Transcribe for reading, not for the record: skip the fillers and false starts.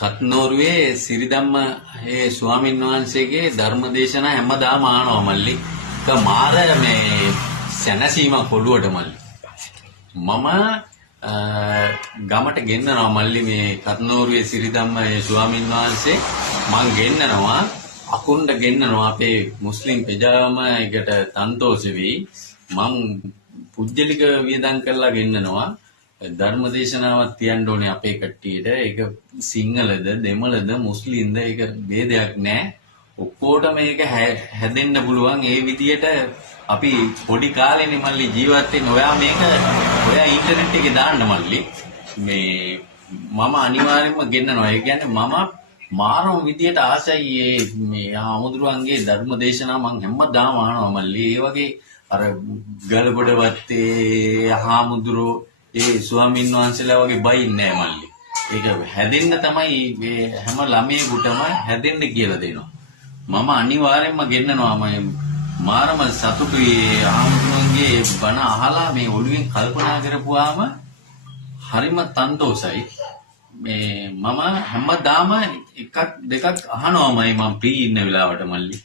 කත්නෝරුවේ සිරිධම්ම ඒ ස්වාමීන් වහන්සේගේ ධර්ම දේශනා හැමදාම අහනවා මල්ලි. ඒක මාර මේ සැනසීමක් ඔළුවට මල්ලි. මම ගමට ගෙන්නනවා මල්ලි මේ කත්නෝරුවේ සිරිධම්ම ඒ ස්වාමීන් වහන්සේ මං ගෙන්නනවා අකුණ්ඩ ගෙන්නනවා අපේ මුස්ලිම් ප්‍රජාවම එකට තන්තෝෂ වෙයි. මං පුජ්‍යලික වියදම් කරලා ගෙන්නනවා. ධර්ම දේශනාවක් තියන්න ඕනේ අපේ කට්ටියට. ඒක සිංහලද දෙමළද මුස්ලිම්ද ඒක ભેදයක් නැහැ. ඔක්කොටම මේක හැදෙන්න පුළුවන්. ඒ විදියට අපි පොඩි කාලේනේ මල්ලි ජීවත් වෙන්නේ. ඔයා ඉන්ටර්නෙට් එකේ දාන්න මල්ලි. මේ මම අනිවාර්යයෙන්ම ගෙන්නනවා. ඒ කියන්නේ මම මානව විදියට ආසයි මේ ආමුදුරුවන්ගේ ධර්ම දේශනා මම හැමදාම අහනවා මල්ලි. ඒ වගේ අර ගලබඩ වත්තේ ආමුදුරෝ ඒ ස්වාමීන් වහන්සේලා වගේ බයින්නේ නැහැ මල්ලි. ඒක හැදෙන්න තමයි මේ හැම ළමයෙකුටම හැදෙන්න කියලා දෙනවා. මම අනිවාර්යයෙන්ම ගෙන්නනවා. මම මාරම සතුටුයි ආමුදුරන්ගේ බණ අහලා මේ ඔළුවෙන් කල්පනා කරපුවාම හරිම තන්තෝසයි. මේ මම හැමදාම එකක් දෙකක් අහනවාමයි මම ප්‍රී ඉන්න වෙලාවට මල්ලි.